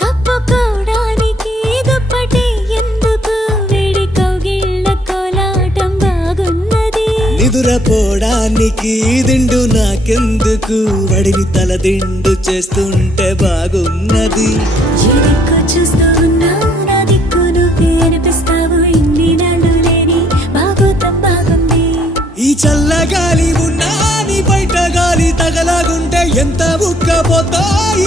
కప్పుకోవడానికి దుప్పటి ఎందుకు, వేడి కౌగిళ్ళ కోలాటం బాగున్నది. నిదురపోవడానికి దిండు నాకెందుకు, వడిని తల దిండు చేస్తుంటే బాగున్నది. దిక్కు చూస్తూ ఉన్నావు నా దిక్కు నువ్వే అనిపిస్తావు, ఇన్ని నాళ్ళు లేని బాగోతం బాగుంది. ఈ చల్లగాలి ఉన్నా నీ బయట గాలి తగలాగుంటే ఎంత ఉక్కపోతా ఈ